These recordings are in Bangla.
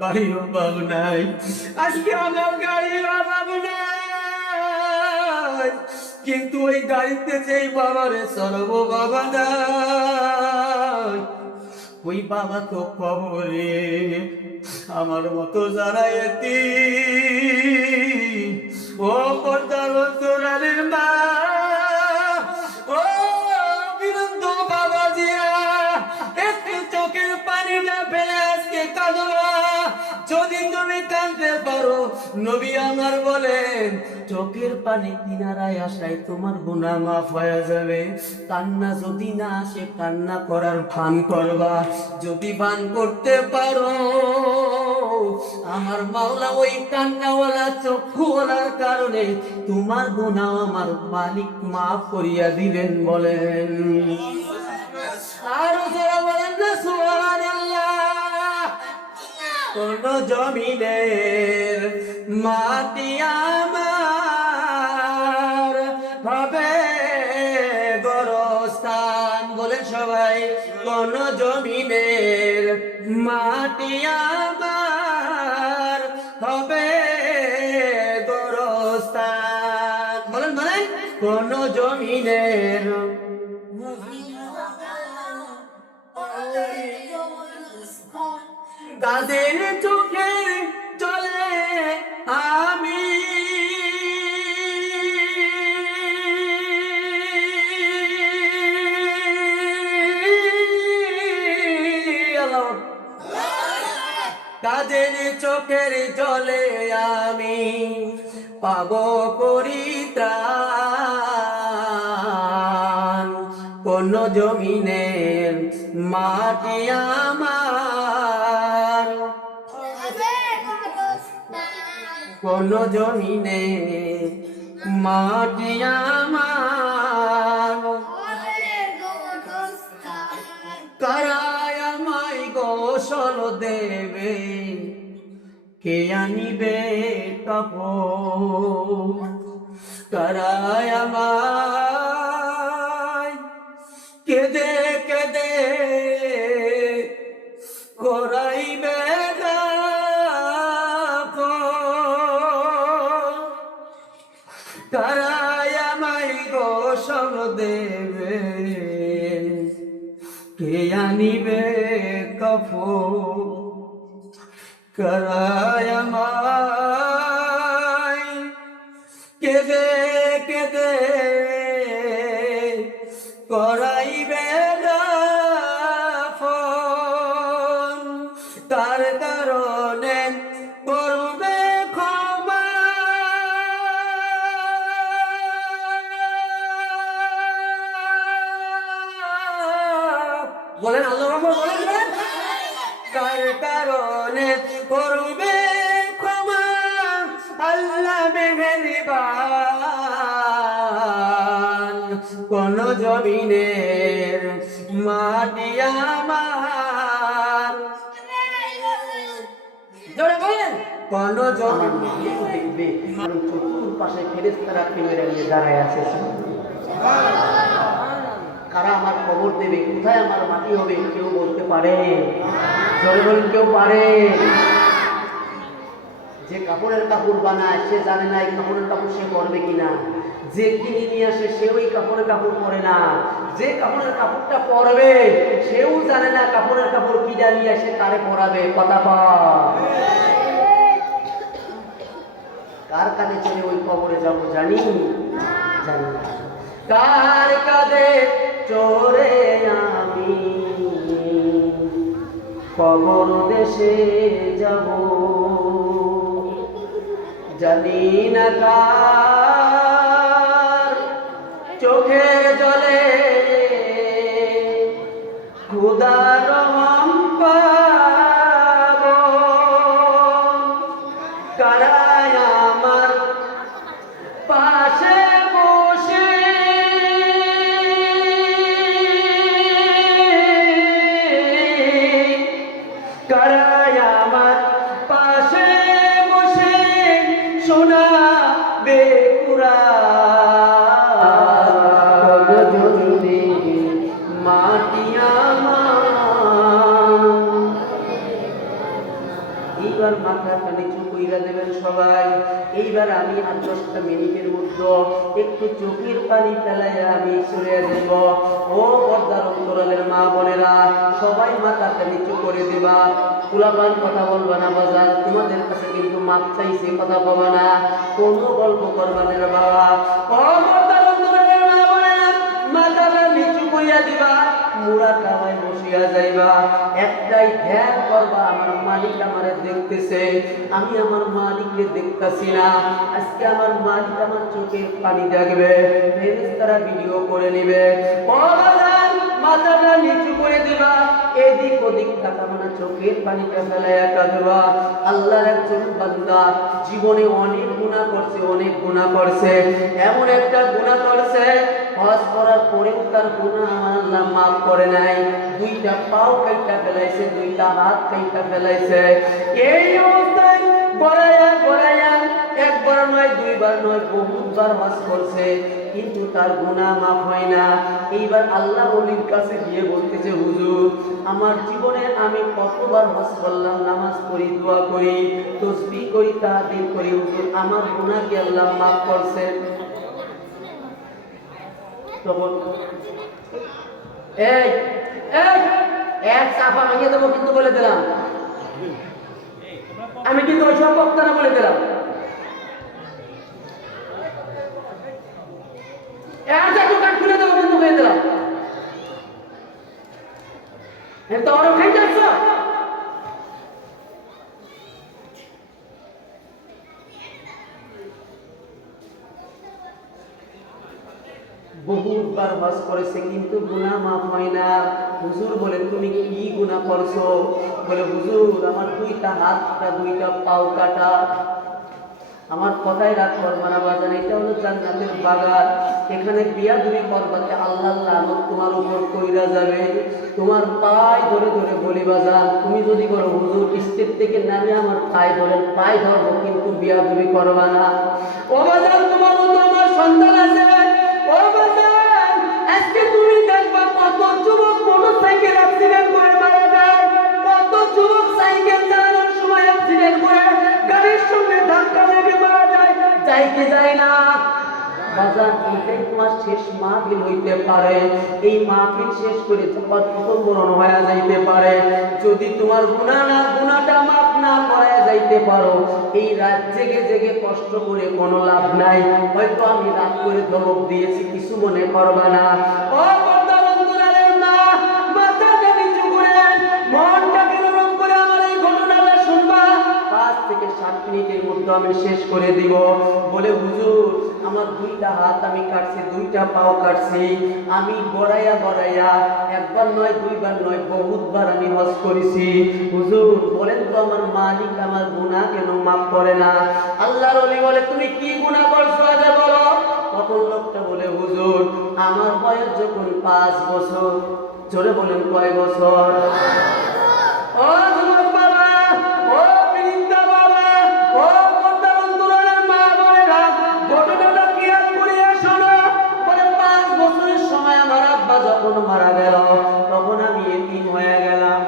বাড়ির অভাব নাই, আজকে আমার গাড়ির অভাব নাই, কিন্তু ওই গাড়িতে যেই বাবারে চড়ব বাবা নাই, ওই বাবা তো কবরে। আমার মতো যারা এতিম, ও পর্দার অন্তরালের মা, ও বীরন্ধ বাবাজিরা, একটু চোখের পানিটা ফেলে আজকে কাঁদো। যদি তুমি কাঁদতে পারো, নবী আমার বলেন চোখের পানি কিনারায় আসায় তোমার গুনাহ মাফ হয়ে যাবে। কান্না যদি না আসে, কান্না করার ভান করবা। যদি ভান করতে পারো, আমার মাওলা ওই কান্নাওয়ালা চক্ষুওয়ালার কারণে তোমার গুনাহ আমার মালিক মাফ করিয়া দিবেন। বলেন আরো যারা বলেন না সুবহানাল্লাহ। কোন জমিনের মাটি আমার হবে গোরস্থান। বলেন সবাই, কোন জমিনের মাটি আমার হবে গোরস্থান। বলেন বলেন, কোন জমিনের তাদের চোখের জলে আমি তাদের চোখের জলে আমি পাব পরিত্রাণ। কোন জমিনের মাটি আমার, কোন জমিনের মাটি আমার, কারায় আমায় গোসল দেবে, কে আনিবে কাপড়। কারায় আমায় কেঁদে কেঁদে করাইবে কাপড়। কারায় আমায় গোসল দেবে, কে আনিবে কাপড়। কারায় আমায় কেঁদে কেঁদে করাইবে দাফন। তার কারণে করবে ক্ষমা, বলেন আল্লাহ বলেন, তার কারণে করবে ক্ষমা আল্লাহ মেহেরবান। কোন জমিনের মাটি আমার, জোরে বলেন, কোন জমিন দেখবে চতুর পাশে ফেরেশতারা ক্যামেরা নিয়ে দাঁড়ায় আছে। কারা আমার খবর দেবে, কোথায় আমার মাটি হবে, কেউ বলতে পারে? জোরে বলেন, কেউ পারে? যে কাপড়ের কাপড় বানায় সে জানে না এই কাপড়ের কাপড় সে পরবে কিনা। যে কিনে নিয়ে আসে সে ওই কাপড়ের কাপড় পরে না। যে কাপড়ের কাপড়টা পরবে সেও জানে না কাপড়ের কাপড় কিনা নিয়ে আসে তারে পরাবে। কথা পায় কার কাঁধে চলে ওই কবরে যাবো জানি জানি না। কার কাঁধে চড়ে আমি কবর দেশে যাব, জানি না কার চোখের জলে খোদার রহম পাব। কারায় আমার পাশে বসে কারায় আমার পাশে বসে শোনাবে কুরআন। মাটি আমার এইবার মাথাটা নিচু কইরা দেবেন সবাই। এইবার আমি আর 10টা মিনিটের মধ্যে একটু চোখের পানি ফেলাইয়া আমি চলে যাব। ও পর্দার অন্তরালের মা বোনেরা, সবাই মাথাটা নিচু করে দিবা। পোলাপান কথা বলবা না বাজার, তোমাদের কাছে কিন্তু মাপ চাইছে, কথা বলবা না, কোনো গল্প করবা না রে বাবা। ও পর্দার অন্তরালের মা বোনেরা, মাথাটা নিচু করিয়া দিবা, মুড়া কামাই বসিয়া যাইবা। একটাই ধ্যান করবা, আমার মালিক আমারে দেখতেছে, আমি আমার মালিককে দেখতাছি না। আজকে আমার মালিক আমার চোখের পানি দেখবে, ফেরেশতারা ভিডিও করে নেবে। ও বাজার, মাথাটা নিচু করে দিবা, এদিক ওদিক তাকাবা না, চোখের পানিটা ফেলাইয়া কাঁদবা। আল্লাহর একজন বান্দা জীবনে অনেক গুনাহ করছে, অনেক গুনাহ করছে, এমন একটা গুনাহ করছে হজ করার পরেও তার গুনাহ আমার আল্লাহ মাফ করে নাই। 2টা পাও কাইটা ফেলাইছে, 2টা হাত কাইটা ফেলাইছে। এই অবস্থায় গড়াইয়া গড়াইয়া একবার নয়, 2বার নয়, বহুতবার হজ করছে, কিন্তু তার গুনাহ মাফ হয় না। এইবার আল্লাহ ওলির কাছে গিয়ে বলতেছে, হুজুর আমার জীবনে আমি কতবার হজ করলাম, নামাজ পড়ি, দোয়া করি, তাসবিহ করি, তাহলিল করি, হুজুর আমার গুনাহ কি আল্লাহ মাফ করছেন? তখন এই এই এক চাপা ভাঙিয়ে দেবো কিন্তু বলে দিলাম, আমি কিন্তু ওই সব বক্তারা বলে দিলাম। এক দোকান খুলে দেবো কিন্তু বলে দিলাম। তো আরো খাই যাচ্ছ, বহুবার হজ করেছে কিন্তু গুনাহ মাফ হয় না। হুজুর বলে, তুমি কি গুনাহ করছো? বলে, হুজুর আমার 2টা হাতটা 2টা পাও কাটা। আমার কথাই রাগ করবা না বাজান, এটা হলো জান্নাতের বাগান, এখানে বিয়াদবি করবাতে আল্লাহ লানত তোমার উপর কইরা যাবে। তোমার পায়ে ধরে ধরে বলি বাজান, তুমি যদি বলো হুজুর স্টেপ থেকে নামে আমার পায়ে ধরেন, পায়ে ধরবো, কিন্তু বিয়াদবি করবা না। ও বাজান, তোমার মতো আমার সন্তান আছে। ও বাজান, আজকে তুমি দেখবা কত যুবক মোটরসাইকেল অ্যাক্সিডেন্ট করে মারা যায়, কত যুবক সাইকেল চালানোর সময় অ্যাক্সিডেন্ট করে গাড়ির সঙ্গে ধাক্কা লেগে মারা যায়, যাইতে যায় না। বাজার, এইটাই তোমার শেষ মাহফিল হইতে পারে। এই মাহফিল শেষ করে তোমার প্রথম মরণ হয়ে যাইতে পারে। যদি তোমার গুনাহটা মাফ না করায় যাইতে পারো, এই রাত জেগে জেগে কষ্ট করে কোনো লাভ নাই। হয়তো আমি রাত করে ধমক দিয়েছি, কিছু মনে করবা না। ও পর্দার অন্তরালের মা, মাথাটা নিচু করে মনটাকে নরম করে আমার এই ঘটনাটা শুনবা। 5 থেকে 7 মিনিটের মধ্যে আমি শেষ করে দিব। বলে, হুজুর আমার 2টা হাত আমি কাটছি, 2টা পাও কাটছি, আমি গড়াইয়া গড়াইয়া একবার নয়, 2বার নয়, বহুতবার আমি হজ করেছি। হুজুর বলেন তো আমার মালিক আমার গুনাহ কেন মাফ করে না? আল্লাহর ওলি বলে, তুমি কি গুনাহ করছো আগে বলো। তখন লোকটা বলে, হুজুর আমার বয়স যখন 5 বছর। জোরে বলেন, কয় বছর? ও যুবক বাবা, ও বৃদ্ধা বাবা, ও পর্দার অন্তরালের মা বোনেরা, ঘটনাটা খেয়াল করিয়া শোনো। বলে, 5 বছরের সময় আমার আব্বা যখন মারা গেল, তখন আমি এতিম হয়ে গেলাম।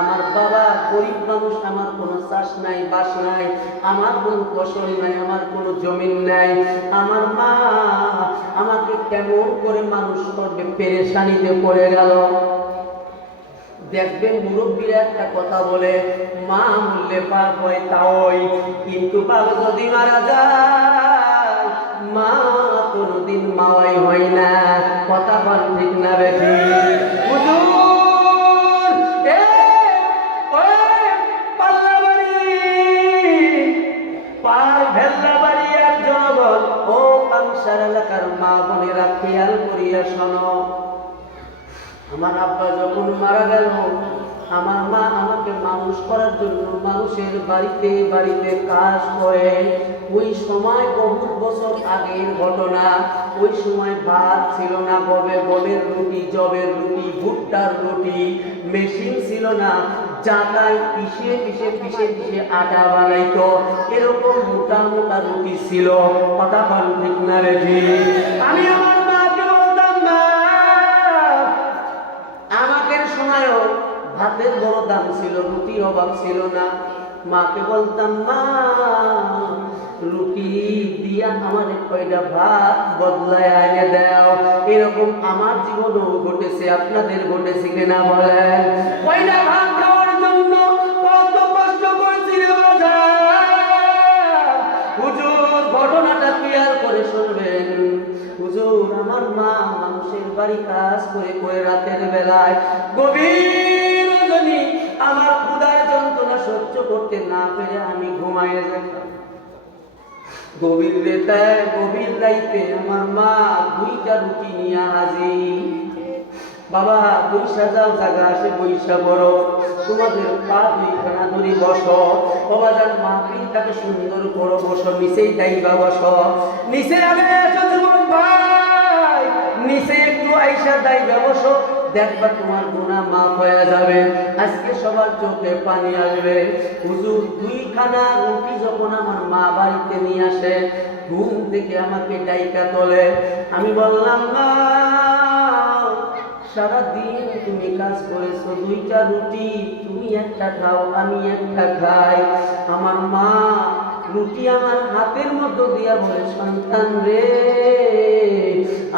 আমার বাবা গরিব মানুষ, আমার কোনো চাষ নাই, বাস নাই, আমার কোনো ফসল নাই, আমার কোনো জমিন নাই। আমার মা আমাকে কেমন করে মানুষ করবে, পেরেশানিতে পড়ে গেল। দেখবেন মুরব্বীরা একটা কথা বলে, মা মূল্যে পাপ হয় তাই, কিন্তু বাবা যদি মারা যায় মা কোনোদিন মাওয়াই হয় না। কথা বল ঠিক না বেঠি? এলাকার মা বোনেরা খেয়াল করিয়া শোনো, আমার আব্বা যখন মারা গেল, আমার মা আমাকে মানুষ করার জন্য মানুষের বাড়িতে বাড়িতে কাজ করে। ওই সময় বহু বছর আগের ঘটনা। ওই সময় ভাত ছিল না, গমের রুটি, জবের রুটি, ভুট্টার রুটি, মেশিন ছিল না, জাতায় পিষে পিষে পিষে পিষে আটা বানাইতো। এরকম মোটা মোটা রুটি ছিল। কথা বল ঠিক না রে? আমি আমার মাকে বলতাম, মা আমাদের সময়ও ভাতের বড় দাম ছিল, রুটির অভাব ছিল না। মাকে বলতাম, মা রুটি দিয়া আমার কয়টা ভাত বদলায় এনে দাও। এরকম আমার জীবনও ঘটেছে, আপনাদের ঘটেছে কিনা বলেন? কয়টা ভাত খাওয়ার জন্য কত কষ্ট করেছি রে বাজার। হুজুর ঘটনাটা ক্লিয়ার করে শুনবেন। হুজুর আমার মা মানুষের বাড়ি কাজ করে করে রাতের বেলায় গভীর রজনী আমার ক্ষুধার যন্ত্রণা সহ্য করতে না পেরে আমি ঘুমাইয়ে যেতাম। গভীর রাতে গভীর রাইতে আমার মা 2টা রুটি নিয়ে হাজির। বাবা বৈশা যাও, জায়গা আসে বৈশা বড়, তোমাদের পা 2খানা ধরি বসো। বাবা যান মাহফিলটাকে সুন্দর করো, বসো নিচেই দাইবা বসো। নিচে আগে এসো যুবক ভাই, নিচে একটু আইসা দাইবা বসো, দেখবা তোমার গুনাহ মাফ হয়ে যাবে। আজকে সবার চোখে পানি আসবে। হুজুর 2খানা রুটি যখন আমার মা বাড়িতে নিয়ে আসে, ঘুম থেকে আমাকে ডাইকা তোলে। আমি বললাম, মা সারাদিন তুমি কাজ করেছো, 2টা রুটি তুমি একটা খাও আমি একটা খাই। আমার মা রুটি আমার হাতের মধ্যে দিয়া বলে, সন্তান রে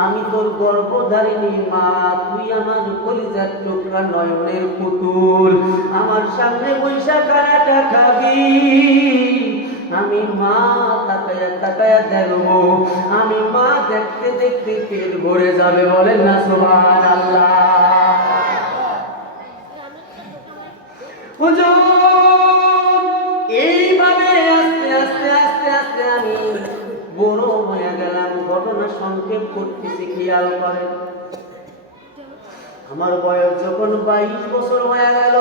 আমি তোর গর্ভধারিণী মা, তুই আমার কলিজার টুকরা নয়নের পুতুল, আমার সামনে বৈশা খানাটা খাবি। আমি মা তাকায়া তাকায়া দেখবো, আমি মা দেখতে দেখতে পেট ভরে যাবে। বলেন না সুবহানাল্লাহ। হুজুর এইভাবে আস্তে আস্তে আস্তে আস্তে আমি বড় হয়ে গেলাম। ঘটনা সংক্ষেপ করতেছি, খেয়াল করেন। আমার বয়স যখন 22 বছর হয়ে গেল,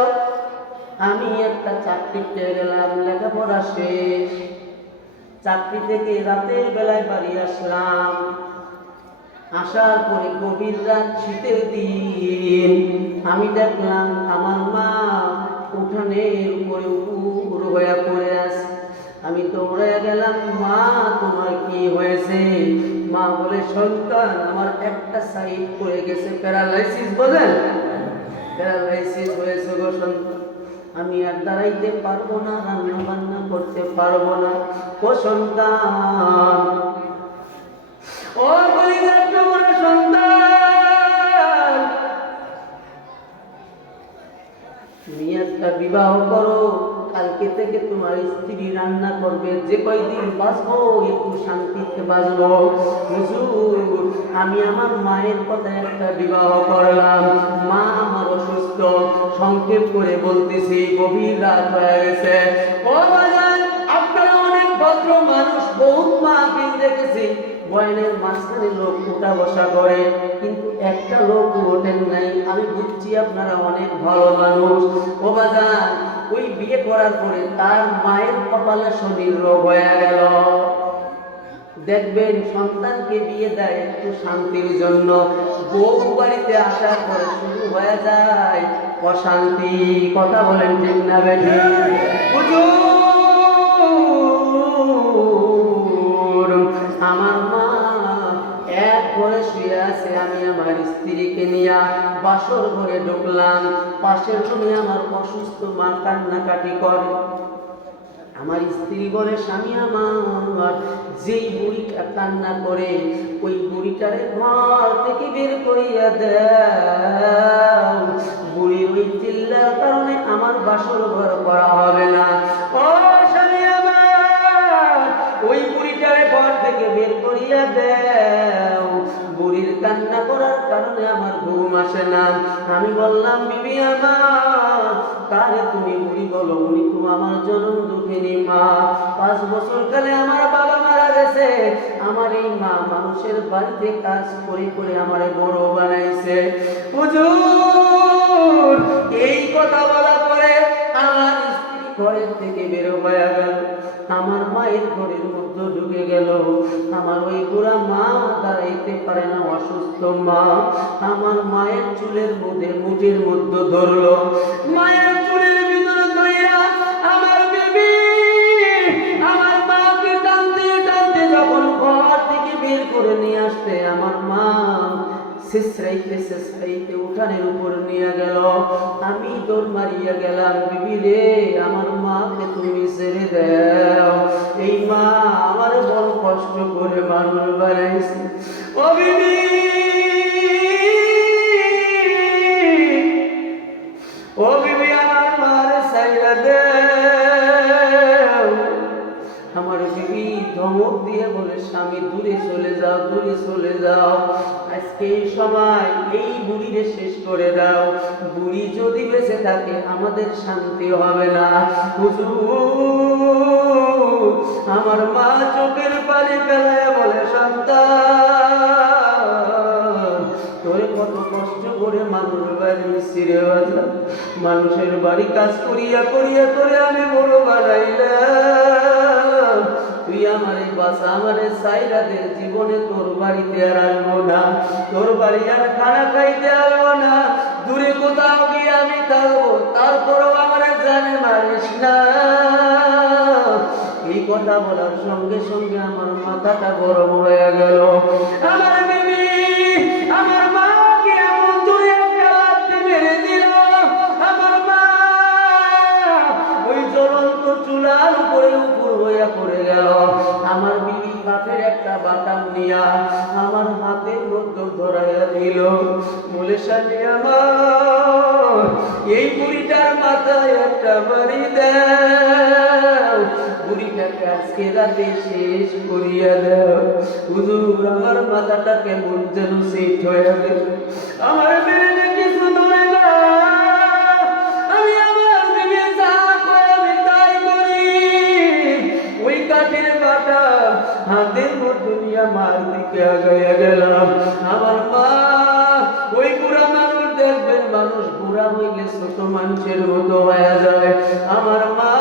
আমি একটা চাকরি পেয়ে গেলাম। লেখাপড়া শেষ, চাকরি থেকে রাতের বেলায় বাড়ি আসলাম। আসার পরে গভীর রাত, শীতের দিন, আমি দেখলাম আমার মা উঠানের উপরে উপুর হয়ে পড়ে আছে। আমি দৌড়ে গেলাম, মা তোমার কি হয়েছে? মা বলে, সন্তান আমার একটা সাইড পড়ে গেছে, প্যারালাইসিস। বলেন প্যারালাইসিস হয়েছে গো সন্তান, আমি আর দাঁড়াইতে পারবো না, রান্না বান্না করতে পারবো না। ও সন্তান, ও কলিজার টুকরা সন্তান, তুমি একটা বিবাহ করো, কালকে থেকে তোমার স্ত্রী রান্না করবে, যে কয়দিন বাঁচবো একটু শান্তিতে বাঁচবো। হুজুর আমি আমার মায়ের কথা একটা বিবাহ করলাম, মা আমার অসুস্থ। সংক্ষেপ করে বলতেছি, গভীর রাত হয়ে গেছে। ও বাজান, আপনারা অনেক ভদ্র মানুষ, বহুত মাহফিল দেখেছি, বয়ানের মাঝখানে লোক উঠা বসা করে, কিন্তু একটা লোক ওঠেন নাই। আমি বুঝছি আপনারা অনেক ভালো মানুষ। ও বাজান, ওই বিয়ে করার পরে তার মায়ের কপালে শনির রোগ হয়ে গেল। দেখবেন সন্তানকে বিয়ে দেয় একটু শান্তির জন্য, বউ বাড়িতে আসার পরে শুরু হয়ে যায় অশান্তি। কথা বলেন ঠিক না বেঠি? আমার মা এক ঘরে শুয়ে আছে, আমি আমার স্ত্রীকে নিয়ে বাসর ঘরে ঢুকলাম। পাশের রুমে আমার অসুস্থ মা কান্নাকাটি করে। আমার স্ত্রী বলে, স্বামী আমার, যেই বুড়িটা কান্না করে ওই বুড়িটারে ঘর থেকে বের করিয়া দাও। বুড়ির ওই চিল্লার কারণে আমার বাসর ঘর করা হবে না। ও স্বামী আমার, ওই বুড়িটারে ঘর থেকে বের করিয়া দাও। বুড়ির কান্না করার কারণে আমার ঘুম আসে না। আমি বললাম, বিবি আমার, কারে তুমি বুড়ি বলো? উনি তো আমার জনম দুঃখিনী মা। 5 বছর কালে আমার বাবা মারা গেছে, আমার এই মা মানুষের বাড়িতে কাজ করে করে আমারে বড় বানাইছে। হুজুর এই কথা বলার পরে আমার স্ত্রী ঘরের থেকে বের হয়ে গেল, আমার মায়ের ঘরের মধ্যে ঢুকে গেল। আমার ওই বুড়া মা দাঁড়াইতে পারে না, অসুস্থ মা। আমার মায়ের চুলের মধ্যে মুঠের মধ্যে ধরলো, মায়ের চুলের ভিতরে ধইরা আমার বেবি আমার মাকে টানতে টানতে যখন ঘর থেকে বের করে নিয়ে আসতে, আমার মা শেষরাইতে উঠানের উপর নিয়ে গেল। আমি দৌড় মারিয়া গেলাম, বিবি রে আমার মাকে তুমি ও বিবি, ও বিবি আমার মারে সাইরা দে। আমার বিবি ধমক দিয়ে বলে, স্বামী দূরে চলে যাও, দূরে চলে যাও, আজকে এই সময় এই বুড়িরে শেষ করে দাও। বুড়ি যদি বেঁচে থাকে আমাদের শান্তি হবে না। হুজুর, আমার মা চোখের পানি ফেলায় বলে, সন্তান তোরে কত কষ্ট করে মানুষ বাড়ি ছিঁড়ে বাজার, মানুষের বাড়ি কাজ করিয়া করিয়া করে আমি বড় বানাইলাম। তুই আমার এই বাসা আমারে সাইরা দে, জীবনে তোর বাড়িতে আর আসবো না, তোর বাড়ি আর খানা খাইতে আসবো না, দূরে কোথাও গিয়ে আমি থাকবো, তারপরেও আমার জানে মারিস না। এই কথা বলার সঙ্গে সঙ্গে আমার মাথাটা গরম হয়ে গেল। আমার বিবি আমার মাকে এমন জোরে একটা লাথি মেরে দিল, আমার মা ওই জ্বলন্ত চুলার উপরে উপর হইয়া পড়ে গেল। আমার বিবি কাঠের একটা বাটাম নিয়া আমার হাতের মধ্যে ধরাইয়া দিল, বলে, স্বামী আমার এই বুড়িটার মাথায় একটা বাড়ি দাও, বুড়িটাকে আজকে রাতে শেষ করিয়া দাও। হুজুর, আমার মাথাটা কেমন যেন সেট হয়ে গেল, আমার বেড়ে কিছু ধরে না। আমি আমার বিবি যা কয় আমি তাই করি। ওই কাঠের বাটা হাতের মধ্যে নিয়ে মার দিকে আগাইয়া গেলাম। আমার মা ওই বুড়া মানুষ, দেখবেন মানুষ বুড়া হইলে ছোট মানুষের মতো হয়ে যায়। আমার মা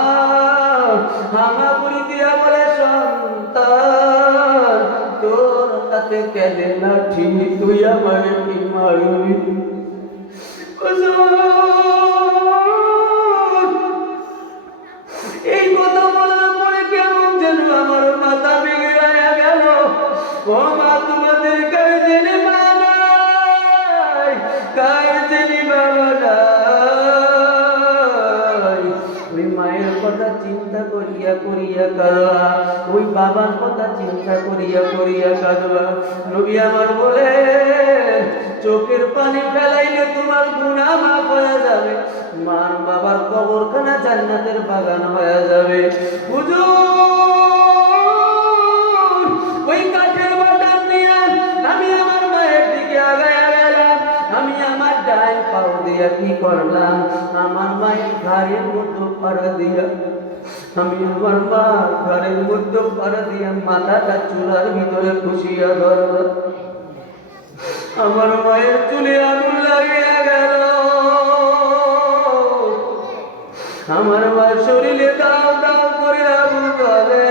হামা বুড়ি দিয়া বলে, সন্তান তোর হাতে কেঁদে না ঠিক, তুই আমার কি মারবি? এই কথা বলার পরে কেমন যেন আমার মাথা ভেঙে গেল। ও মা, তোমাদের কার জেনে মা নাই, কার জেনে বাবা নাই। ওই মায়ের কথা চিন্তা করিয়া করিয়া কাঁদবা, ওই বাবার কথা চিন্তা করিয়া করিয়া কাঁদবা। নবী আমার বলে, চোখের পানি ফেলাইলে তোমার গুনাহ মাফ হয়ে যাবে, মার বাবার কবরখানা জান্নাতের বাগান হয়ে যাবে। হুজুর, ওই কাঠের বাটাম নিয়ে আমি আমার মায়ের দিকে আগায়া গেলাম। আমি আমার ডান পাও দিয়া কি করলাম, আমার মায়ের ঘাড়ের মধ্যে পাড়া দিয়া, আমি আমার মা ঘাড়ের মধ্যে পাড়া দিয়া মাথাটা চুলার ভিতরে খুশিয়া ধরলাম। আমার মায়ের চুলে আগুন লাগিয়া গেল, আমার মায়ের শরীরে দাও দাও করে আগুন জ্বলে।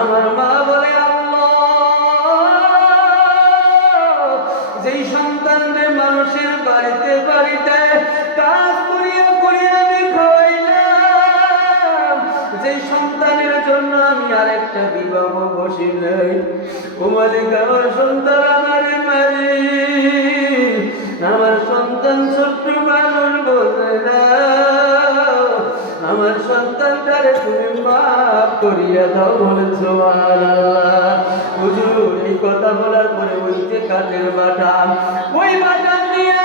আমার মা বলে, আল্লাহ, যেই সন্তানদের মানুষের বাড়িতে বাড়িতে কাজ করিয়া করিয়া আমি খাওয়াইলাম, যেই সন্তানের জন্য আমি আরেকটা বিবাহ বসি নাই, ও মালিক আমার সন্তান আমারে মারি, আমার সন্তান ছোট্ট মানুষ বোঝে না, আমার সন্তানটারে তুমি মাফ করিয়া দাও। বলে সুবহানাল্লাহ। হুজুর, এই কথা বলার পরে ওই যে কাঠের বাটা, ওই বাটা দিয়া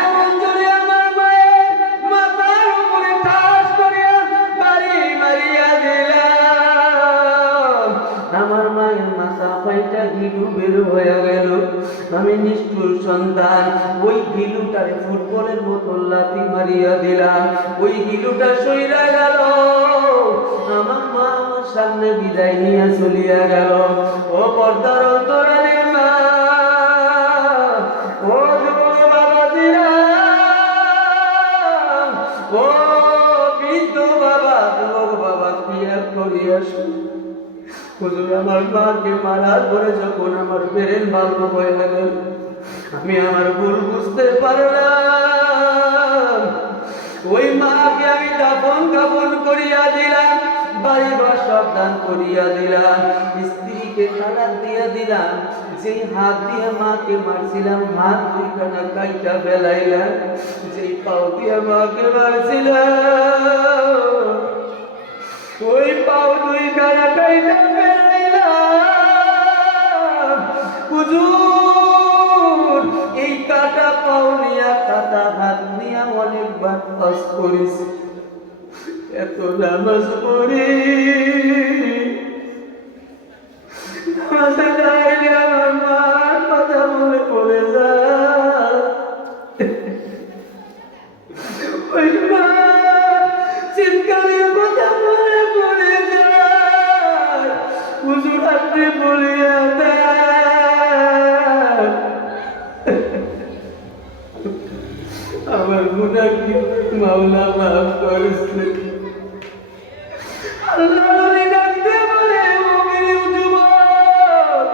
এমন জোরে আমার মায়ের মাথার উপরে ঠাস করিয়া বাড়ি মারিয়া দিলাম। আমার মায়ের মাথা ফাইটা ঘিলু বের হয়ে গেল। আমি নিষ্ঠুর সন্তান ওই ঘিলুটারে ফুটবলের মতো লাথি মারিয়া দিলাম, ওই ঘিলুটা সইরা গেল। আমার মা আমার সামনে বিদায় নিয়ে চলিয়া গেল। ও পর্দার অন্তরালের মা, ও যুবক বাবাজিরা, ও বৃদ্ধ বাবা, যুবক বাবা, ক্রিয়া করিয়াছ। হুজুর, আমার মাকে মারার পরে যখন আমার ব্রেন ভালো হয়ে গেল, আমি আমার ভুল বুঝতে পারলাম। ওই মাকে আমি দাফন কাফন করিয়া দিলাম, বাড়ি ঘর সব দান করিয়া দিলাম, স্ত্রীকে তালাক দিয়া দিলাম। যেই হাত দিয়ে মাকে মারছিলাম হাত দুইখানা কাইটা ফেলাইলাম, যেই পাও দিয়ে মাকে মারছিলাম ওই পাও দুইখানা কাইটা ফেলাইলাম। পড়েছি, এত নামাজ পড়ি, নামাজে দাঁড়াইলে আমার মার কথা মনে পড়ে যায়। ওই মা চিৎকারের কথা মনে পড়ে যায়। হুজুর আপনি বলিয়া দেন আমার গুনাহ কি মাওলা মাফ করেছে। আল্লাহ নবী ডাকতে বলে, মুমিন যুবক,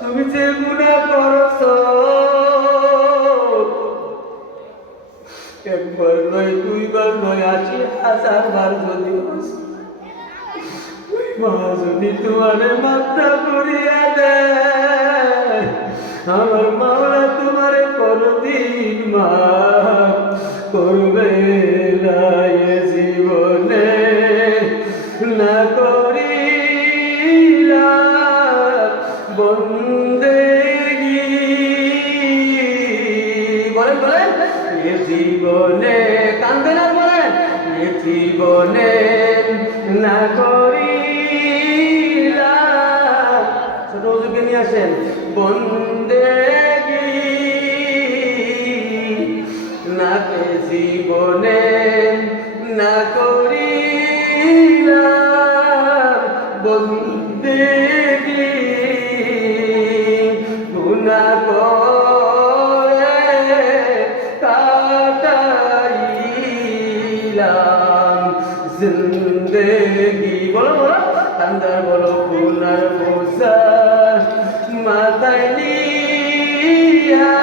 তুমি যে গুনাহ করছো, একবার নয়, দুইবার নয়, ৮০,০০০ বার যদি হয়েছে, ওই মা যদি তোমারে মাফটা করিয়া দেয়, আমার মাওলা তোমারে কোনদিন মাফ করবে না। এ জীবনে না করিলাম বন্দেগী, বলেন বলেন, এ জীবনে কান্দেন আর বলেন, এ জীবনে না করিলাম, ছোট হুজুরকে নিয়ে আসেন, বন্দেগী না, এ জীবনে না করিলাম বন্দেগী, গুনাহ করে কাটাইলাম জিন্দেগি। বলো বলো, কান্দার বলো, গুনার বোঝা মাথায় নিয়া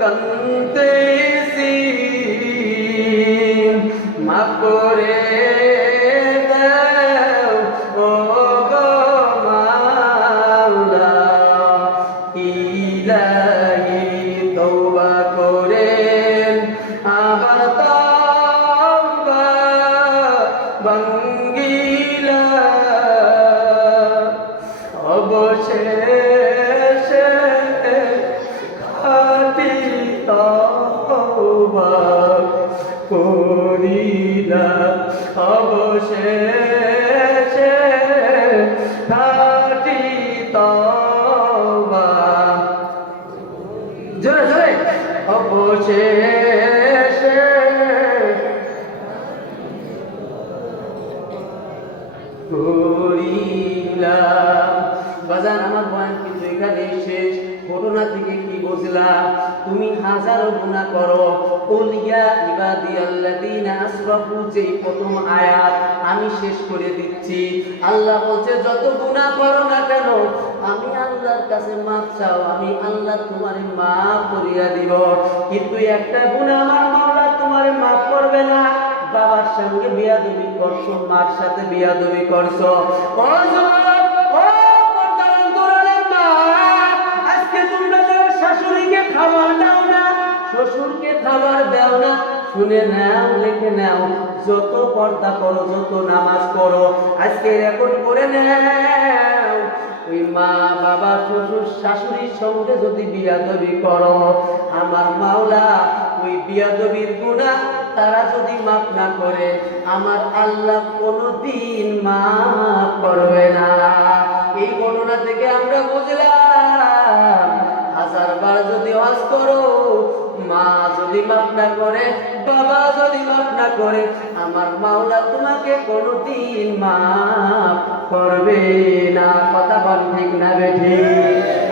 কান্দেছি, মাফ করে দাও ও গো মাওলা, ইলাহি তওবা করেন আবার তওবা ভাঙ্গিলা, অবশেষে খাঁটি তওবা করিলা, অবশেষে খাঁটি তওবা, জোরে জোরে, অবশেষে করিলাম। বাজান, আমার বয়ান কিন্তু এখানে শেষ। ঘটনা থেকে কি বুঝলাম? তুমি হাজারো গুনাহ করো, কুলিয়া ইবাদিয়াল্লাযীনা আসরাফু, যেই প্রথম আয়াত আমি শেষ করে দিচ্ছি। আল্লাহ বলছে, যত গুনাহ করো না কেন, আমি আল্লাহর কাছে মাফ চাও, আমি আল্লাহ তোমারে মাফ করিয়া দিব। কিন্তু একটা গুনাহ আমার মাওলা তোমারে মাফ করবে না। বাবার সঙ্গে বিয়াদবি করছো, মার সাথে বিয়াদবি করছো, ও যুবক, ও পর্দার অন্তরালের মা, আজকে তোমরা যারা শাশুড়িকে খাবার দাও না, শ্বশুরকে খাবার দাও না, শুনে নাও, লিখে নাও, যত পর্দা করো, যত নামাজ করো, আজকে রেকর্ড করে নাও। ওই মা, বাবা, শ্বশুর, শাশুড়ির সঙ্গে যদি বিয়াদবি করো, আমার মাওলা ওই বিয়াদবির গুনাহ তারা যদি মাফ না করে, আমার আল্লাহ কোনদিন মাফ করবে না। এই ঘটনা থেকে আমরা বুঝলাম, হাজারবার যদি হজ করো, মা যদি মাফ না করে, বাবা যদি মাফ না করে, আমার মাওলা তোমাকে কোনদিন মাফ করবে না। কথা বল ঠিক না বেঠি?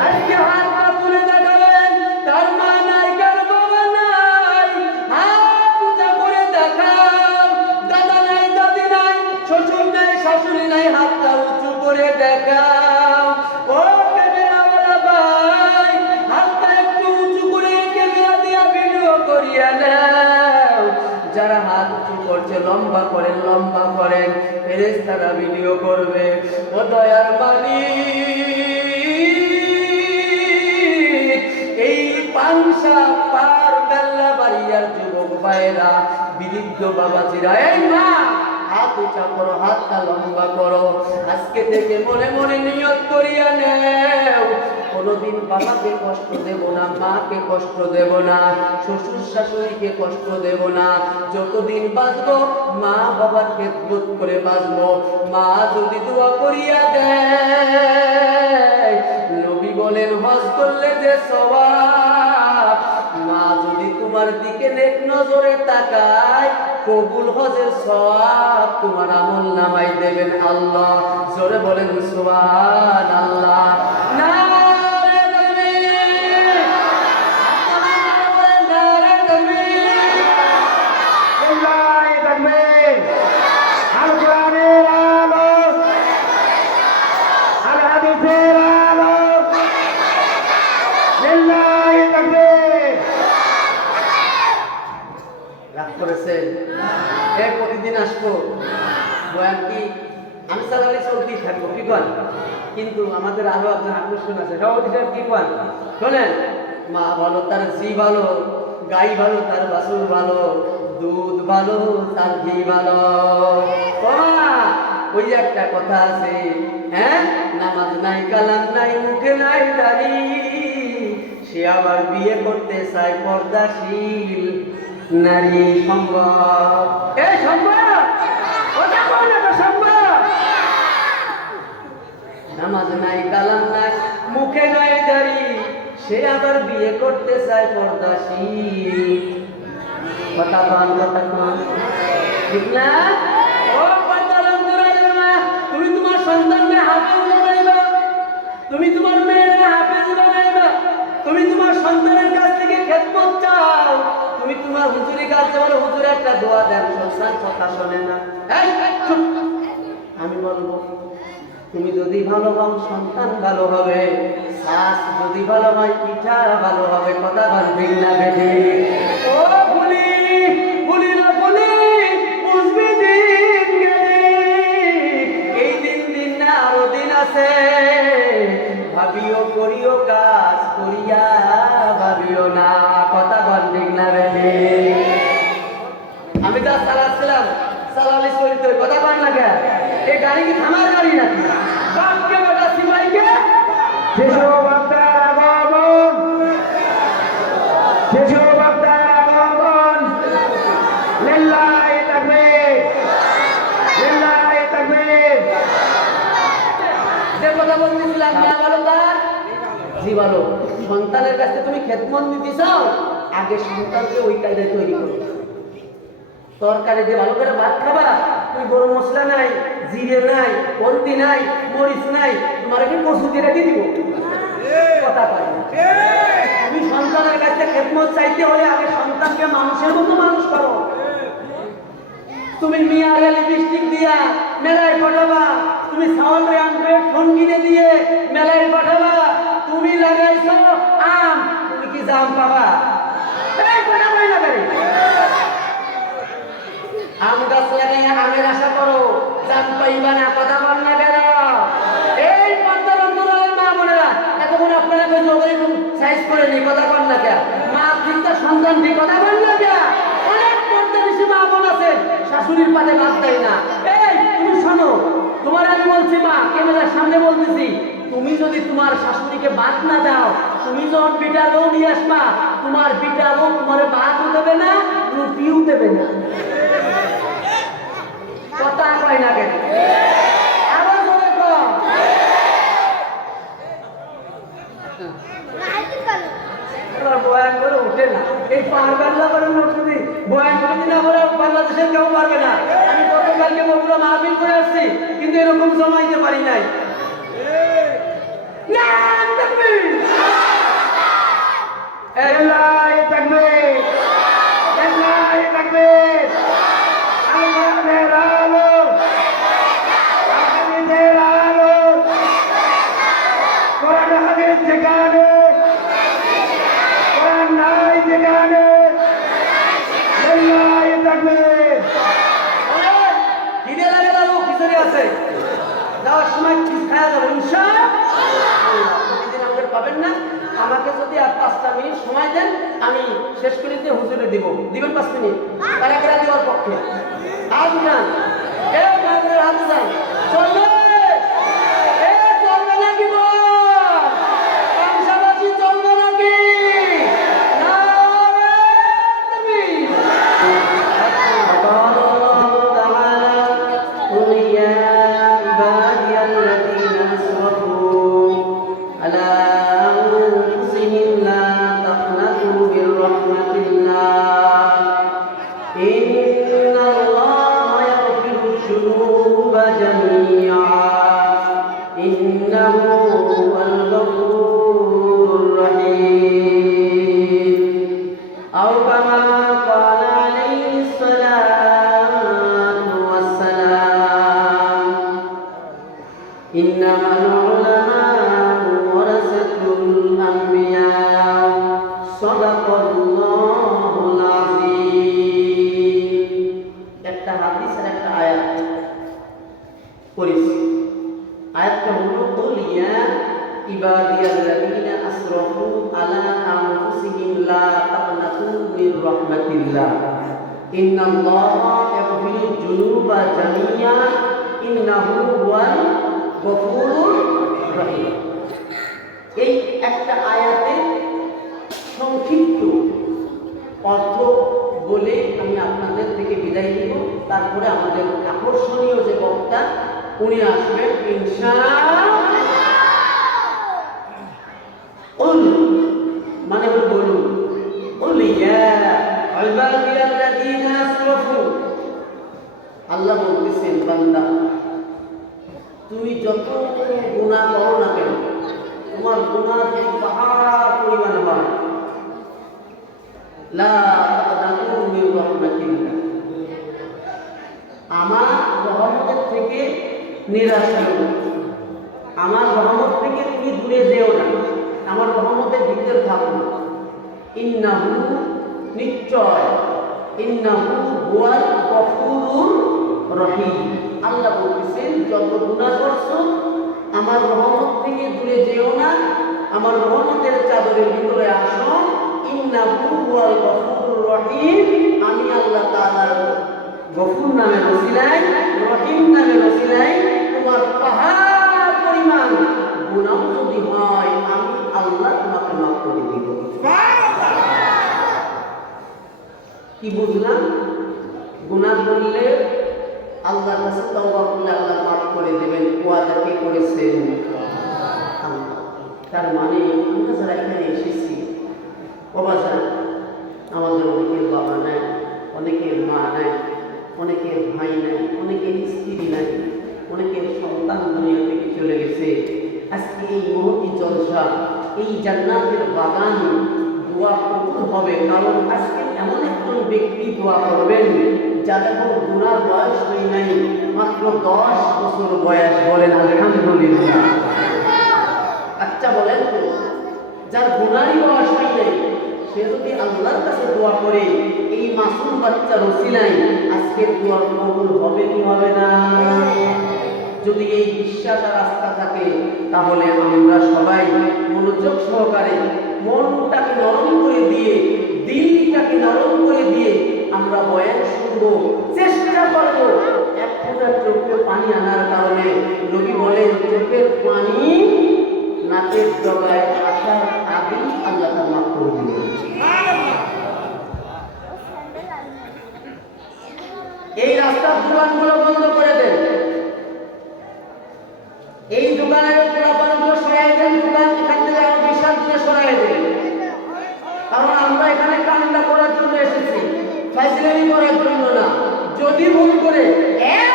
আজকে হাত তুলে দেখাবেন, তার মা নাই, কার বাবা নাই, হাত উঁচা করে দেখাও, দাদা নাই, দাদি নাই, শ্বশুর নাই, শাশুড়ি নাই, হাতটা উঁচু করে দেখাও। ও ক্যামেরাওয়ালা ভাই, হাতটা একটু উঁচু করে ক্যামেরা দিয়া ভিডিও করিয়া নাও। যারা হাত উঁচু করছে, লম্বা করেন, লম্বা করেন, ফেরেশতারা ভিডিও করবে। ও দয়ার মালিক, এই পাংশা পার বেল্লা বাড়িয়ার যুবক ভাইরা, বৃদ্ধ বাবাজিরা, এই মা হাত হাত উঁচা করো, হাতটা লম্বা করো। আজকে থেকে মনে মনে নিয়ত করিয়া নেও, কোনোদিন বাবাকে কষ্ট দেব না, মাকে কষ্ট দেব না, শ্বশুর শাশুড়িকে কষ্ট দেব না। যতদিন বাঁচবো মা বাবার খেদমত করে বাঁচবো। মা যদি দোয়া করিয়া দেয়, নবী বলেন হজ করলে যে সওয়াব, মা যদি তোমার দিকে নেক নজরে তাকায়, কবুল হজের সওয়াব তোমার আমল নামাই দেবেন আল্লাহ। জোরে বলেন সুবহানাল্লাহ। নারে তাকবীর, আপনারা বলেন নারে তাকবীর, লিল্লাহি তাকবীর। আল কোরআনের আলো, আল হাদিসের আলো, লিল্লাহি তাকবীর। রাগ করেছেন? প্রতিদিন আসবো বয়ান কি আমি চালালে চলতেই থাকবো, কি কন? কিন্তু আমাদের আরো আপনার আকর্ষণ আছে। সভাপতি সাহেব কি কন? শোনেন, মা ভালো তার জি ভালো, গাই ভালো তার বাছুর ভালো, দুধ ভালো তার ঘি ভালো। ও মা, ওই যে একটা কথা আছে, হ্যাঁ, নামাজ নাই কালাম নাই মুখে নাই দাড়ি, সে আবার বিয়ে করতে চায় পর্দাশীল নারী। সম্ভব? এই সম্ভব? ওটা কোন একটা সম্ভব? নামাজ নাই কালাম নাই মুখে নাই দাড়ি, সে আবার বিয়ে করতে চায় পর্দাশীল। কথা পান, কথা পান, ঠিক না? ও পর্দার মা, তুমি তোমার সন্তানকে হাফেজ বানাইবা, তুমি তোমার মেয়েরা হাফেজ বানাইবা, তুমি তোমার সন্তানের কাছ থেকে খেদমত চাও, তুমি তোমার হুজুরের কাছে বলো হুজুর একটা দোয়া দেন, সন্তান কথা শোনে না। আমি বলবো তুমি যদি ভালো হও সন্তান ভালো হবে, শ্বাস যদি ভালো হয় পিঠা ভালো হবে। কথা বল ঠিক না বেঠি? ও ভুলি ভুলি না ভুলি, বুঝবি দিন গেলে, এই দিন দিন না আরো দিন আছে, ভাবিও করিও কাজ করিয়া ভাবিও না। কথা বল ঠিক না বেঠি? আমি তো চালাচ্ছিলাম, চালালি চলিত, কথা বল না কে? এই গাড়ি কি থামার গাড়ি নাকি? বাপকে বেটা সিপাহীকে শিশু বাপ্তার আগমন, শিশু বাপ্তার আগমন, লিল্লাহি তাকবীর, লিল্লাহি তাকবীর। যে কথা বলতেছিলাম, না ভালো তার জি ভালো। সন্তানের কাছে তুমি খেদমত দিতে চাও, আগে সন্তানকে ওই কায়দায় তৈরি করো। তরকারি দিয়ে ভালো করে ভাত খাবা, তুমি গরম মশলা নাই, জিরে নাই, হলদি নাই, মরিচ নাই, তোমার কি কচু দিয়ে রেখে দিব? কথা পাই। তুমি সন্তানের কাছে খেদমত চাইতে হলে আগে সন্তানকে মানুষের মতো মানুষ করো। তুমি মিয়ারে লিপস্টিক দিয়া মেলায় পাঠাবা, তুমি সাউন্ড অ্যান্ড্রয়েড ফোন কিনে দিয়ে মেলায় পাঠাবা, তুমি লাগাইছো আম, তুমি কি জাম পাবা? এই কথা পাই না গাড়ি। আম গাছ লাগাই আমের আশা করো, জাম পাইবা না। কথা বল না কেন? এই পর্দার অন্তরালের মা বোনেরা, এতক্ষণ আপনারা সাইজ করে নি, কথা বল না কেন? মা চিন্তা সন্তান ঠিক, কথা বল না কেন? অনেক পর্দা বেশি মা বোন আছে, শাশুড়ির পাতে বাদ দেয় না। এই তুমি শোনো, তোমার আমি বলছি মা, ক্যামেরার সামনে বলতেছি, তুমি যদি তোমার শাশুড়িকে বাদ না দাও, তুমি যখন পিঠা বউ নিয়ে আসবা, তোমার পিঠা বউ তোমার ভাতও দেবে না, রুটিও দেবে না। কথা কয় না কেন? আবার বলে কম। বয়ান করে উঠে না, এই পাহাড় করে নতুন বয়ান করে না বলে বাংলাদেশের কেউ পারবে না। আমি গতকালকে বগুড়া মাহফিল করে আসছি, কিন্তু এরকম জমাইতে পারি নাই। লিল্লাহি তাকবীর, লিল্লাহি তাকবীর। আল্লাহর আলো, হাদিসের আলো, কোরআন হাদিস যেখানে, কোরআন নাই যেখানে, লিল্লাহি তাকবীর। কিনে লাগে বাবু, খিচুড়ি আছে, যাওয়ার সময় কি খাওয়া যাবে ইনশাআল্লাহ। প্রতিদিন আমাদের পাবেন না, আমাকে যদি আর 5টা মিনিট সময় দেন, আমি শেষ করে দিয়ে হুজুরে দিব। দিবেন 5 মিনিট, তারা দেওয়ার পক্ষে। আর বুঝান এ আপনাদের হাত দেন চলবে এ চলবে নাকি বল কামসাবাসী চলবে নাকি নারে তাকবীর قال الله تعالى قل يا عبادي الذين أسرفوا على أنفسهم لا تقنطوا من رحمة الله إن الله يغفر الذنوب جميعا إنه هو الغفور الرحيم أو كما قال عليه الصلاة والسلام إنما العلماء ورثة الأنبياء صدق الله العظيم একটা হাদিস আর একটা আয়াত পড়েছি আয়াতটা হলো কুল ইয়া ইবাদিয়াল্লাযীনা আসরাফু আলা আনফুসিহিম লা তাকনাতু মির রাহমাতিল্লাহ ইন্নাল্লাহা ইয়াগফিরুয যুনুবা জামিআ ইন্নাহু হুয়াল গফুরুর রহিম। এই একটা আয়াতে সংক্ষিপ্ত অর্থ বলে আমি আপনাদের থেকে বিদায় নিব, তারপরে আমাদের আকর্ষণীয় যে বক্তা উনি আসবেন ইনশাআল্লাহ। মানে হলো বলুন কুল ইয়া ইবাদিয়াল্লাযীনা আসরাফু, আল্লাহ বলতেছেন বান্দা তুমি যত গুনাহ করো না কেন, তোমার গুনাহ যদি পাহাড় পরিমাণ হয়, লা তাকনাতু মির রাহমাতিল্লাহ, আমার রহমতের থেকে নিরাশ হও না, আমার রহমত থেকে তুমি দূরে যেও না, আমার রহমতের ভিতরে থাকো না। ইন্নাহু নিশ্চয়, ইন্নাহু হুয়াল গফুরুর রহিম, আল্লাহ বলতেছেন যত গুনাহ করছো আমার রহমত থেকে দূরে যেও না, আমার রহমতের চাদরের ভিতরে আসো। ইন্নাহু হুয়াল গফুরুর রহিম, আমি আল্লাহ তাআলার গফুর নামের ওসিলায় রহিম নামের ওসিলায় তোমার পাহাড় পরিমাণ গুনাহ যদি হয় আমি আল্লাহ তোমাকে মাফ করে দিব। কি বুঝলাম? গুনাহ করলে আল্লাহর কাছে তওবা করলে আল্লাহ মাফ করে দেবেন, ওয়াদা কে করেছেন আল্লাহ। তার মানে আমরা যারা এখানে এসেছি বাবা যান, আমাদের অনেকের বাবা নাই, অনেকের মা নাই, অনেকের ভাই নাই, অনেকের স্ত্রী নাই, অনেকের সন্তান দুনিয়া থেকে চলে গেছে। আজকে এই মহতি জলসা, এই জান্নাতের বাগান দোয়া কবুল হবে, কারণ আজকে এমন একজন ব্যক্তি দোয়া করবেন যার কোনো গুনার বয়স হয় নাই, মাত্র 10 বছর বয়স। বলেন আলহামদুলিল্লাহ। আচ্ছা বলেন তো, যার গুনারই বয়স হয় নাই সে যদি আল্লাহর কাছে দোয়া করে এই মাসুম বাচ্চার ওসিলায়, আজকের দোয়ার কবুল হবে কি হবে না? যদি এই বিশ্বাস আর আস্থা থাকে তাহলে আমরা সবাই মনোযোগ সহকারে মনটাকে নরম করে দিয়ে, দিলটাকে নরম করে দিয়ে আমরা বয়ান শুনবো, চেষ্টা করবো এক ফোঁটা চোখে পানি আনার কারণে। নবী বলেন চোখের পানি নাকের ডগায় আসার আগেই আল্লাহ তাআলা মাফ করে দিবেন। এই রাস্তার দোকানগুলো বন্ধ করে দেন, এই দোকানের দোকানগুলো সরাই দেন, দোকান এখান থেকে আরো বিশাল দূরে সরাই দেন। কারণ আমরা এখানে কান্না করার জন্য এসেছি, ফাইজলামি করার জন্য না। যদি ভুল করে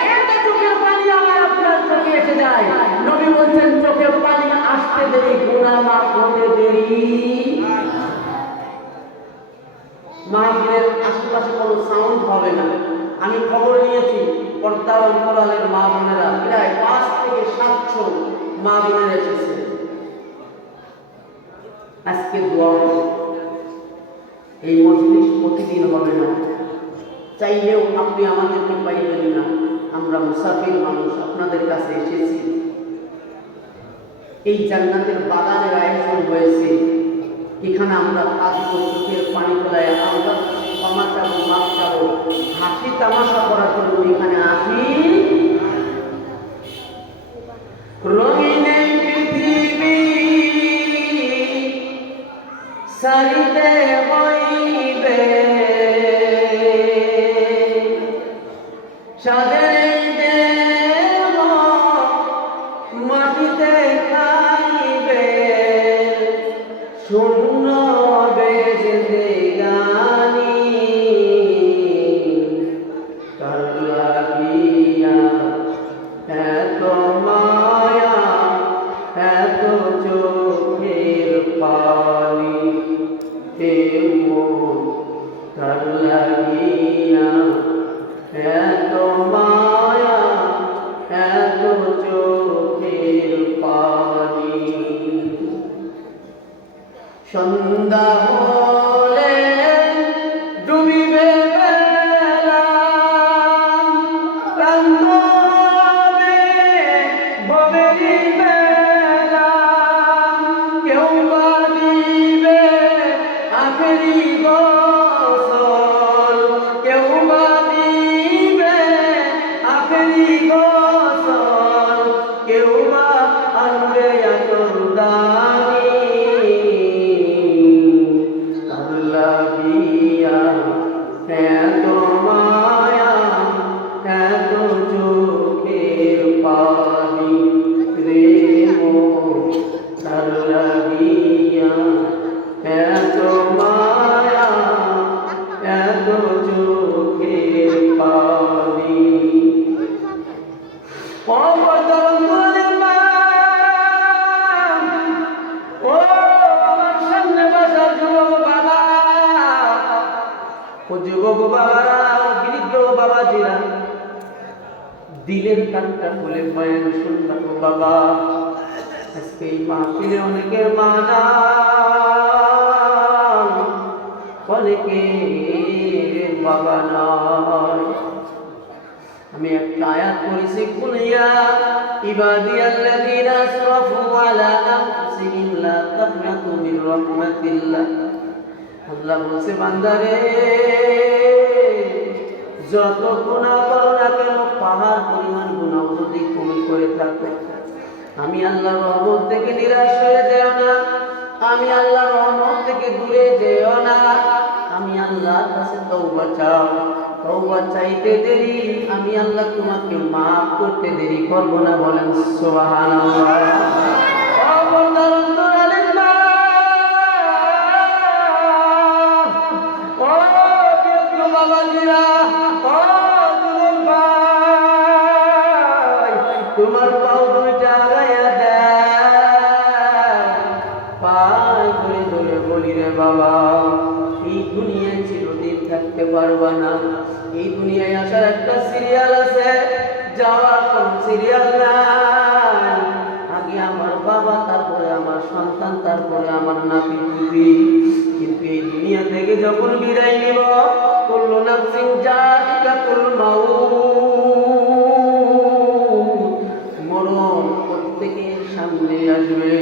একটা চোখের পানি আমার আপনার চোখে এসে যায়, নবী বলছেন চোখের পানি আসতে দেরি, গুনাহ মাফ হতে দেরি। মাহফিলের আশেপাশে কোনো সাউন্ড হবে না। আমি খবর নিয়েছি পর্দা অন্তরালের মা বোনেরা প্রায় 5 থেকে 700 মা বোনেরা এসেছে। আজকে দোয়া এই মজলিস প্রতিদিন হবে না, চাইলেও আপনি আমাদেরকে পাইবেন না। আমরা মুসাফির মানুষ, আপনাদের কাছে এসেছি। এই জান্নাতের বাগানের আয়োজন হয়েছে, এখানে আমরা চোখের পানি ফেলায় আমরা ক্ষমা চাবো, মাফ চাবো, হাসি তামাশা করার জন্য এখানে আসি সাদের এই দেহ মাটিতে খাইবে, শূন্য হবে জিন্দেগানি। তার লাগিয়া এত মায়া, এত চোখের পানি, হে মন তার লাগিয়া এত মায়া, এত চোখের পানি। সন্ধ্যা হলে ডুবিবে বেলা, ক্লান্ত হবে ভবেরই বেলা, কেউ বা দিবে আখেরি গোসল, কেউ বা দিবে আখেরি গোসল, কেউ বা আনবে আতর দানি। তার লাগিয়া এত মায়া, এত চোখের পানি, রে মন তার লাগিয়া এত মায়া, এত চোখের পানি। ও বদরুল মা, ও আমার সামনে বসা যুবক বাবা, ও যুবক বাবারা, ও বৃদ্ধ বাবাজিরা, দিলের কানটা খুলে বয়ান শুনবা গো বাবা। আজকে এই মাহফিলে অনেকের মা নাই, অনেকের বাবা নাই। আমি একটা আয়াত পড়েছি, কুলিয়া ইবাদিয়াল্লাযীনা আসরাফু আলা আনফুসিহিম লা তাকনাতু মির রাহমাতিল্লাহ। আল্লাহ বলছে, বান্দারে যত গুনাহ করো না কেন, পাহাড় পরিমাণ গুনাহ যদি তুমি করে থাকো, আমি আল্লাহর রহমত থেকে নিরাশ হয়ে যেও না, আমি আল্লাহর রহমত থেকে দূরে যেও না। আমি আল্লাহর কাছে তওবা চাও, তওবা চাইতে দেরি, আমি আল্লাহ তোমাকে মাফ করতে দেরি করব না। বলেন সুবহানাল্লাহ। ও বান্দার অন্তরালের মা, ও বৃদ্ধ বাবাজিরা, ও যুবক ভাই, তোমার পাও দুইটা আগাইয়া দেয়, পায়ে ধরে ধরে বলি রে বাবা, এই দুনিয়ায় চিরদিন থাকতে পারবা না। এই দুনিয়ায় আসার একটা সিরিয়াল আছে, যাওয়ার কোন সিরিয়াল নাই। আগে আমার বাবা, তারপরে আমার সন্তান, তারপরে আমার নাতি পুতি। কিন্তু এই দুনিয়া থেকে যখন বিদায় নিব, কুল্লু নাফসিন যায়িকাতুল মাউত, মরণ প্রত্যেকের সামনে আসবে,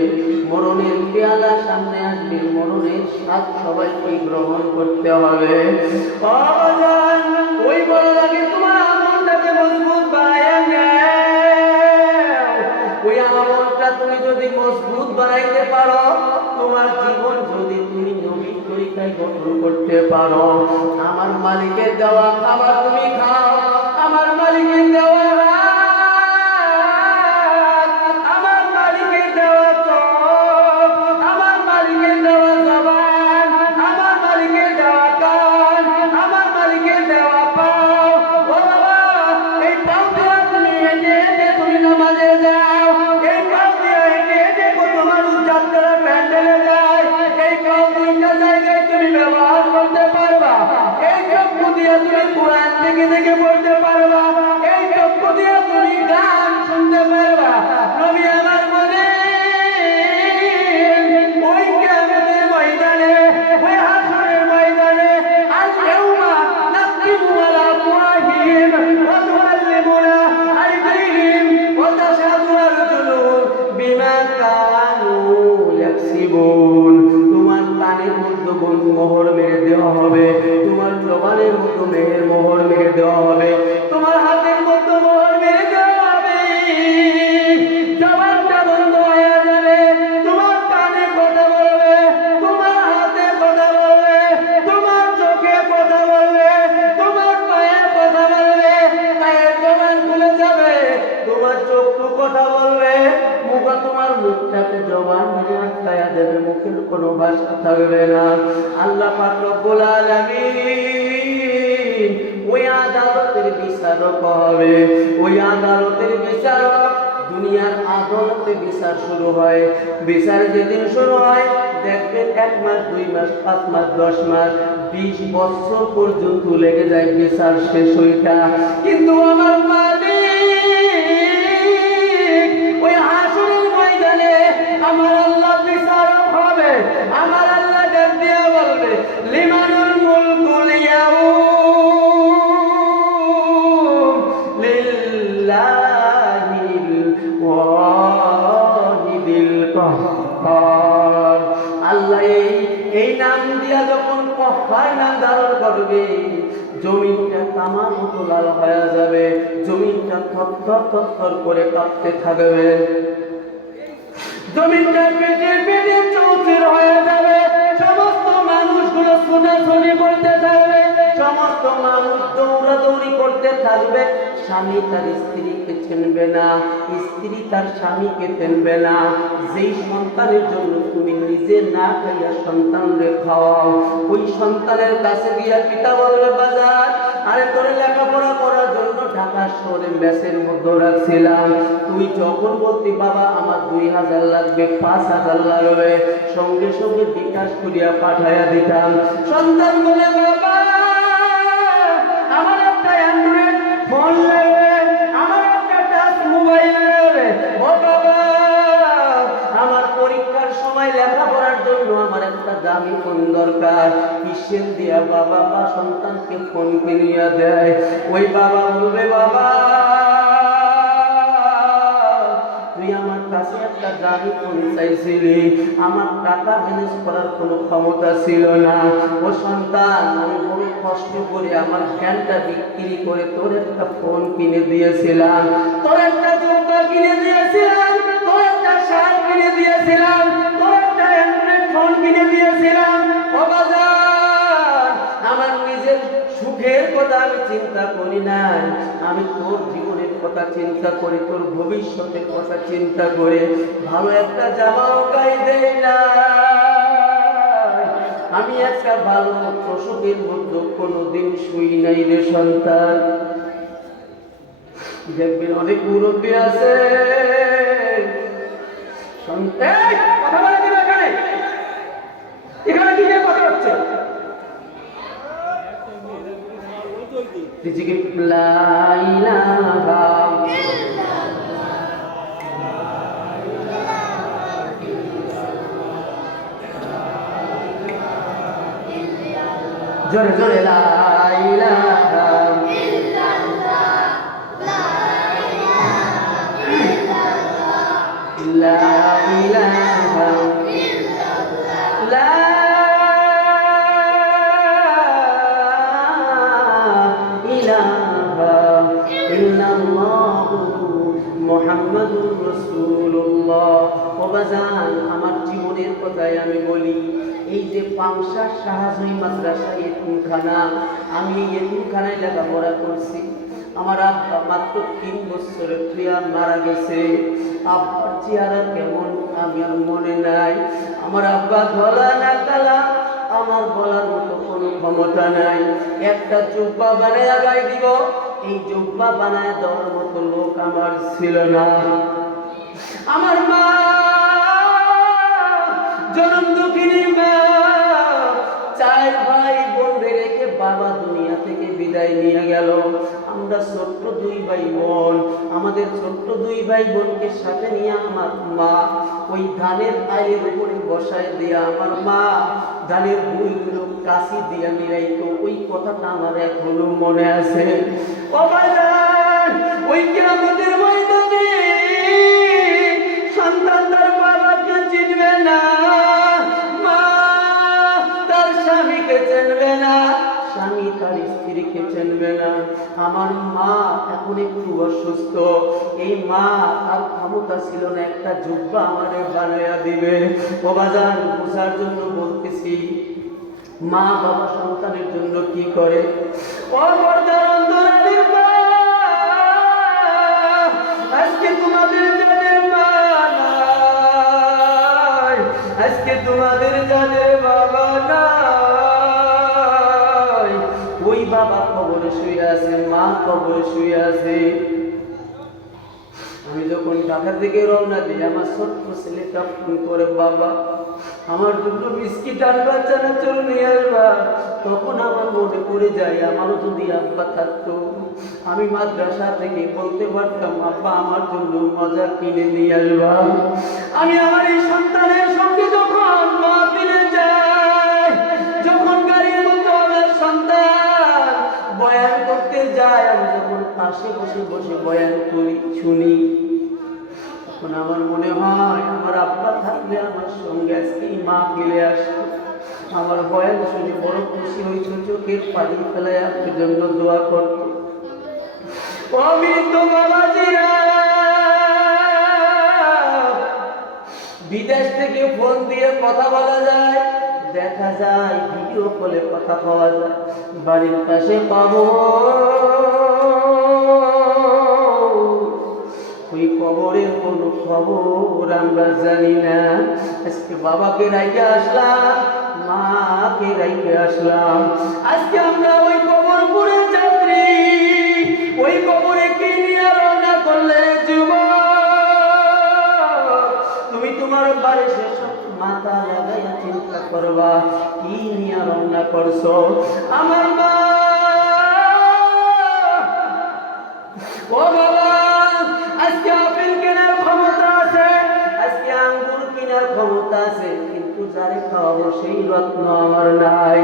মরণের পেয়ালা সামনে আসবে, মরণের স্বাদ সবাইকে গ্রহণ করতে হবে। ওই বলার আগে তোমার আমলটাকে মজবুত বানাইয়া নাও। ওই আমলটা তুমি যদি মজবুত বানাইতে পারো, তোমার জীবন যদি তুমি নবীর তরিকায় গঠন করতে পারো, আমার মালিকের দেওয়া খাবার তুমি খাও, আমার মালিকের দেওয়া থেকে কথা বলবে, মুখ তোমার মুখটাকে জবান মেরে আটকায়া দেবে, মুখের কোনো ভাষা থাকবে না। আল্লাহ পাক রব্বুল আলামিন ওই আদালতের বিচারক হবে। ওই আদালতের বিচারক, দুনিয়ার আদালতে বিচার শুরু হয়। বিচার যেদিন শুরু হয় দেখবেন 1 মাস 2 মাস 5 মাস 10 মাস 20 বছর পর্যন্ত লেগে যায় বিচার শেষ হইতা। কিন্তু আমার মালিক ওই হাসরের ময়দানে আমার আল্লাহ বিচারক হবে। আমার আল্লাহ ডাক দিয়া বলবে, লিমানুল মুলকুল ইয়াউম লিল্লাহিল ওয়াহিদিল কাহ্হার। আল্লাহ এই নাম দিয়া যখন কহ্হার নাম ধারণ করবে, জমিনটা তামার মতো লাল হয়ে যাবে, জমিনটা থরথর থরথর করে কাঁপতে থাকবে, জমিনটা পেটে পেটে চৌচির হয়ে যাবে, সমস্ত মানুষগুলো ছোটাছুটি করতে থাকবে, সমস্ত মানুষ দৌড়াদৌড়ি করতে থাকবে। স্বামী তার স্ত্রীকে চিনবে না, স্ত্রী তার স্বামীকে চিনবে না। যেই সন্তানের জন্য তুমি নিজে না খাইয়া সন্তানরে খাওয়াও, ওই সন্তানের কাছে গিয়া পিতা বলবে, বাজার আরে তোরে লেখাপড়া করার জন্য ঢাকা শহরে মেসের মধ্যে রাখছিলাম, তুই যখন বলতি বাবা আমার 2000 লাগবে 5000 লাগবে, সঙ্গে সঙ্গে বিকাশ করিয়া পাঠাইয়া দিতাম। সন্তান বলে, বাবা আমার একটা অ্যান্ড্রয়েড ফোন লাগবে, আমার একটা টাচ মোবাইল লাগবে, ও বাবা আমার পরীক্ষার সময় লেখাপড়ার জন্য আমার একটা দামি ফোন দরকার। কিসের দিয়া বাবা বা সন্তানকে ফোন কিনিয়া দেয়? ওই বাবা বলবে, বাবা তুই আমার কাছে একটা দামি ফোন চাইছিলি, আমার টাকা ম্যানেজ করার কোনো ক্ষমতা ছিল না। ও সন্তান, আমি বড় কষ্ট করে আমার ফ্যানটা বিক্রি করে তোর একটা ফোন কিনে দিয়েছিলাম, তোর একটা জুতা কিনে দিয়েছিলাম, তোর একটা শার্ট কিনে দিয়েছিলাম, তোর একটা অ্যান্ড্রয়েড ফোন কিনে দিয়েছিলাম। ও বাজার, আমার নিজের সুখের কথা আমি চিন্তা করি নাই, আমি তোর জীবনের কথা চিন্তা করি, তোর ভবিষ্যতের কথা চিন্তা করে ভালো একটা জামাও গায়ে দেই না। আমি একটা ভালো প্রসবের মধ্যে কোনোদিন শুই নাই রে সন্তান। দেখবেন অনেক মুরব্বী আছে, সন্তান কথা বলে দিল, এখানে এখানে কি নিয়ে কথা হচ্ছে? লা ইলাহা জোরে জোরে লা ইলাহা লা ইলাহা লা ইলাহা ইল্লাল্লাহু মুহাম্মাদুর রাসূলুল্লাহ। ও বাজান, আমার জীবনের কথাই আমি বলি। এই যে পাংশা শাহজাই মাদ্রাসা এতিমখানা, আমি এই এতিমখানায় লেখাপড়া করছি। আমার আব্বা মাত্র 3 বছরের প্রিয়া মারা গেছে। আব্বার চেহারা কেমন আমি আর মনে নাই। আমার আব্বা ধলা না কালা আমার বলার মতো কোনো ক্ষমতা নাই। একটা জুব্বা বানায়া গাই দিব, এই জুব্বা বানায় দেওয়ার মতো লোক আমার ছিল না। আমার মা জনম দুঃখিনী মা, 4 ভাই বোন রেখে বাবা দুনিয়া থেকে বিদায় নিয়ে গেল। আমরা ছোট্ট 2 ভাই বোন, আমাদের ছোট্ট 2 ভাই বোনকে সাথে নিয়ে আমার মা ওই ধানের আইয়ের উপরে বসায় দিয়া আমার মা ধানের বইগুলো কাশি দিয়া মিলাইতো। ওই কথাটা আমার এখনো মনে আছে। ও বাজার, ওই কিয়ামতের ময়দানে সন্তান তার বাবাকে চিনবে না, মা তার স্বামীকে চিনবে না, স্বামী তার স্ত্রীকে চিনবে না। আমার মা এখন একটু অসুস্থ, এই মা আর ক্ষমতা ছিল না একটা জুব্বা আমারে বানাইয়া দিবে। ও বাজান, বোঝার জন্য বলতেছি, মা বাবা সন্তানের জন্য কি করে। ও পর্দার অন্তরালের মা, আজকে তোমাদের তোমাদের যাদের বাবা নাই, ওই বাবা কবরে শুয়ে আছে, মা কবরে শুয়ে আছে। আমি যখন ঢাকার দিকে রওনা দিই, আমার ছোট্ট ছেলেটা ফোন করে, বাবা আমার দুটো বিস্কিট আনবা, চানাচুর নিয়ে আসবা। তখন আমার মনে পড়ে যায়, আমারও যদি আব্বা থাকতো, আমি মাদ্রাসা থেকে বলতে পারতাম, আব্বা আমার জন্য মজা কিনে নিয়ে আসবা। আমি আমার এই সন্তানের সঙ্গে যখন মাহফিলে যাই, যখন গাড়ির মতো আমার সন্তান বয়ান করতে যায়, আমি যখন পাশে বসে বসে বয়ান করি, শুনি, তখন আমার মনে হয় আমার আব্বা থাকলে আমার সঙ্গে আজকে মা ফিরে আসতো, আমার বয়ান শুনে বড় খুশি হয়েছে, চোখের পানি ফেলায় আপনার জন্য দোয়া করত। অমৃত বাবাজিরা, বিদেশ থেকে ফোন দিয়ে কথা বলা যায়, দেখা যায় ভিডিও কলে কথা পাওয়া যায়, বাড়ির পাশে পাবো ওই কবরের কোনো খবর আমরা জানি না। আজকে বাবাকে রাইখে আসলাম, মাকে রাইখে আসলাম, আজকে আমরা ওই কবরপুরের যাত্রী। ওই কবরে কি নিয়ে রওনা করলে যুবক? তুমি তোমার বাড়ি শেষ মাথা লাগাইয়া চিন্তা করবা, কি নিয়ে রওনা করছো। আমার মা, ও বাবা, আজকে আপেল কেনার ক্ষমতা আছে, আজকে আঙ্গুর কেনার ক্ষমতা আছে, কিন্তু যারে খাওয়াবো সেই রত্ন আমার নাই।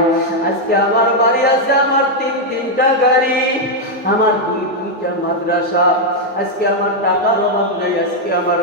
আজকে আমার বাড়ি আছে, আমার তিনটা গাড়ি, আমার দুইটা মাদ্রাসা, আজকে আমার টাকার অভাব নাই, আজকে আমার